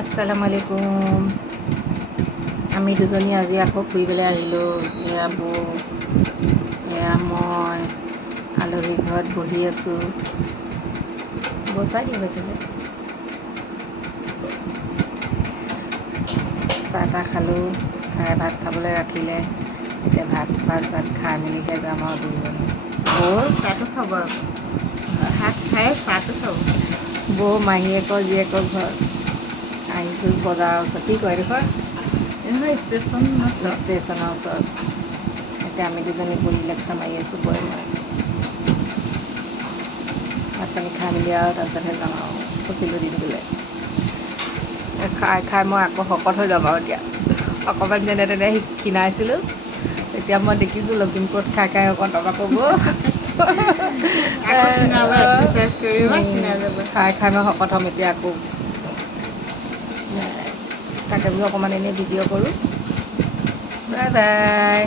আসসালামু আলাইকুম। আমি দুজনী আজি আকৌ ফুৰিবলৈ আহিলোঁ। এয়া বৌ, এয়া মই আলহী ঘৰত বহি আছোঁ। বচাই দিওঁ সেইফালে। চাহ তাহ খালোঁ, খাই ভাত খাবলৈ ৰাখিলে। এতিয়া ভাত খাই মেলিকৈ যাম আৰু দুজনী। বৌ চাহটো খাব, ভাত খাই চাহটো খাব। বৌ মাহীয়েকৰ জীয়েকৰ ঘৰত আহিছোঁ, বজাৰৰ ওচৰত। কি কয় দেখোন ষ্টেচনৰ ষ্টেচনৰ ওচৰত। এতিয়া আমি দুজনী বহি লেকচাৰ মাৰি আছোঁ, বৌ মই। ভাত পানী খাই মেলি আৰু তাৰপিছতহে যাম আৰু ফচিলো দি দিবলৈ। খাই মই আকৌ শকত হৈ যাম আৰু এতিয়া। অকণমান যেনে তেনে ক্ষীণাইছিলোঁ, এতিয়া মই দেখিছোঁ লখিমপুৰত খাই অকণ টকা পাব। এক্সাৰচাইজ কৰিবা ক্ষীণাই যাব। খাই মই শকত হ'ম এতিয়া আকৌ। তাকে বোলো অকণমান এনেই ভিডিঅ' কৰোঁ। Bye bye.